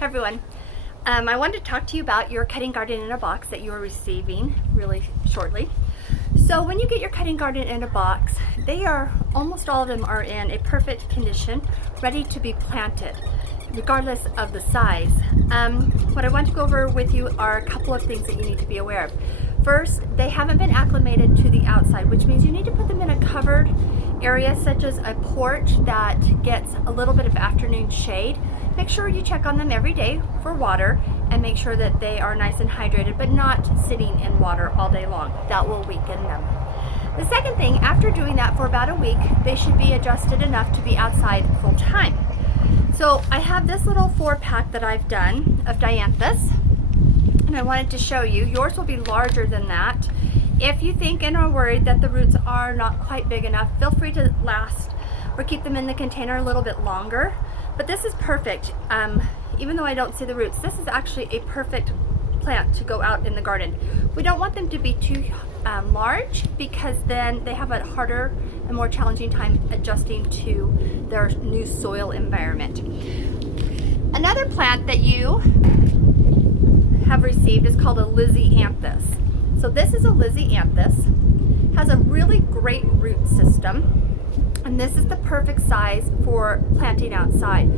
Hi everyone. I wanted to talk to you about your cutting garden in a box that you are receiving really shortly. So when you get your cutting garden in a box, almost all of them are in a perfect condition, ready to be planted, regardless of the size. What I want to go over with you are a couple of things that you need to be aware of. First, they haven't been acclimated to the outside, which means you need to put them in a covered area such as a porch that gets a little bit of afternoon shade. Make sure you check on them every day for water and make sure that they are nice and hydrated, but not sitting in water all day long. That will weaken them. The second thing, after doing that for about a week, they should be adjusted enough to be outside full time. So I have this little 4-pack that I've done of dianthus, and I wanted to show you. Yours will be larger than that. If you think and are worried that the roots are not quite big enough, feel free to last or keep them in the container a little bit longer. But this is perfect. Even though I don't see the roots, this is actually a perfect plant to go out in the garden. We don't want them to be too large, because then they have a harder and more challenging time adjusting to their new soil environment. Another plant that you have received is called a lisianthus. So this is a lisianthus, has a really great root system, and this is the perfect size for planting outside.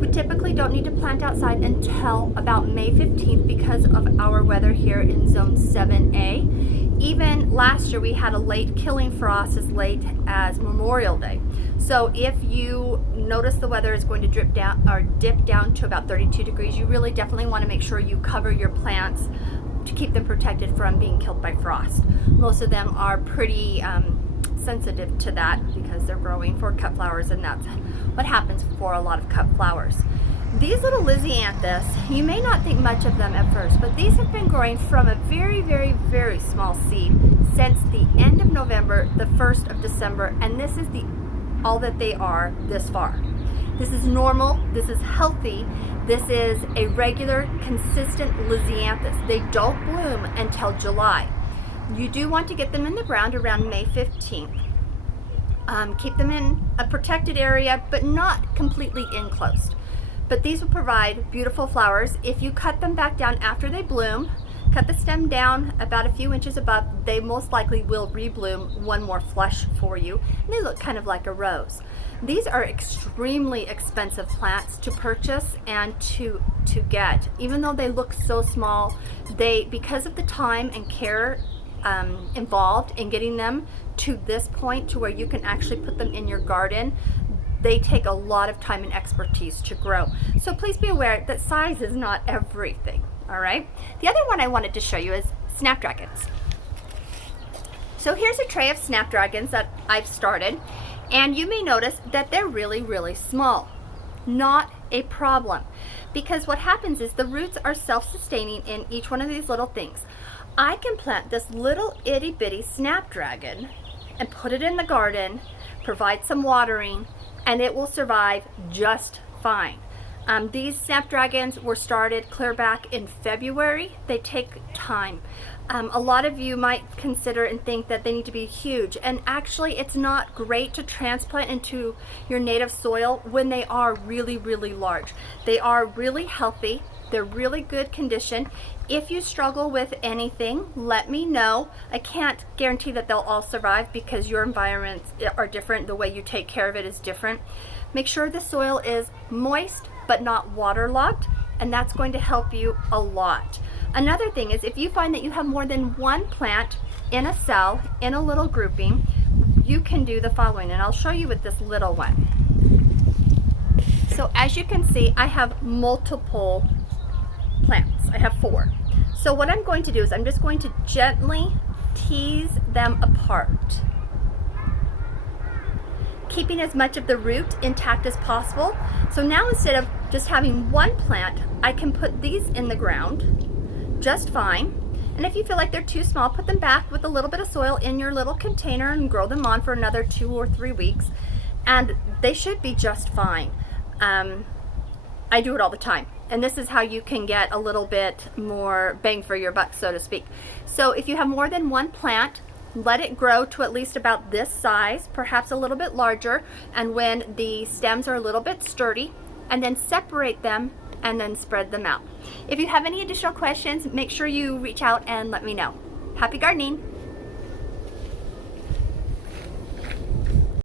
We typically don't need to plant outside until about May 15th because of our weather here in zone 7A. Even last year we had a late killing frost as late as Memorial Day. So if you notice the weather is going to dip down to about 32 degrees, you really definitely want to make sure you cover your plants to keep them protected from being killed by frost. Most of them are pretty sensitive to that because they're growing for cut flowers, and that's what happens for a lot of cut flowers. These little lisianthus, you may not think much of them at first, but these have been growing from a very, very, very small seed since the end of November, the 1st of December, and this is all that they are this far. This is normal, this is healthy, this is a regular, consistent lisianthus. They don't bloom until July. You do want to get them in the ground around May 15th. Keep them in a protected area, but not completely enclosed. But these will provide beautiful flowers. If you cut them back down after they bloom, cut the stem down about a few inches above, they most likely will rebloom one more flush for you. And they look kind of like a rose. These are extremely expensive plants to purchase and to get. Even though they look so small, because of the time and care involved in getting them to this point to where you can actually put them in your garden, they take a lot of time and expertise to grow. So please be aware that size is not everything, all right? The other one I wanted to show you is snapdragons. So here's a tray of snapdragons that I've started, and you may notice that they're really, really small. Not a problem, because what happens is the roots are self-sustaining in each one of these little things. I can plant this little itty bitty snapdragon and put it in the garden, provide some watering, and it will survive just fine. These snapdragons were started clear back in February. They take time. A lot of you might consider and think that they need to be huge, and actually it's not great to transplant into your native soil when they are really, really large. They are really healthy. They're really good condition. If you struggle with anything, let me know. I can't guarantee that they'll all survive because your environments are different. The way you take care of it is different. Make sure the soil is moist but not waterlogged, and that's going to help you a lot. Another thing is, if you find that you have more than one plant in a cell, in a little grouping, you can do the following, and I'll show you with this little one. So as you can see, I have multiple plants. I have 4. So what I'm going to do is I'm just going to gently tease them apart, keeping as much of the root intact as possible. So now instead of just having one plant, I can put these in the ground just fine. And if you feel like they're too small, put them back with a little bit of soil in your little container and grow them on for another 2 or 3 weeks, and they should be just fine. I do it all the time, and this is how you can get a little bit more bang for your buck, so to speak. So if you have more than one plant, let it grow to at least about this size, perhaps a little bit larger, and when the stems are a little bit sturdy, and then separate them and then spread them out. If you have any additional questions, make sure you reach out and let me know. Happy gardening!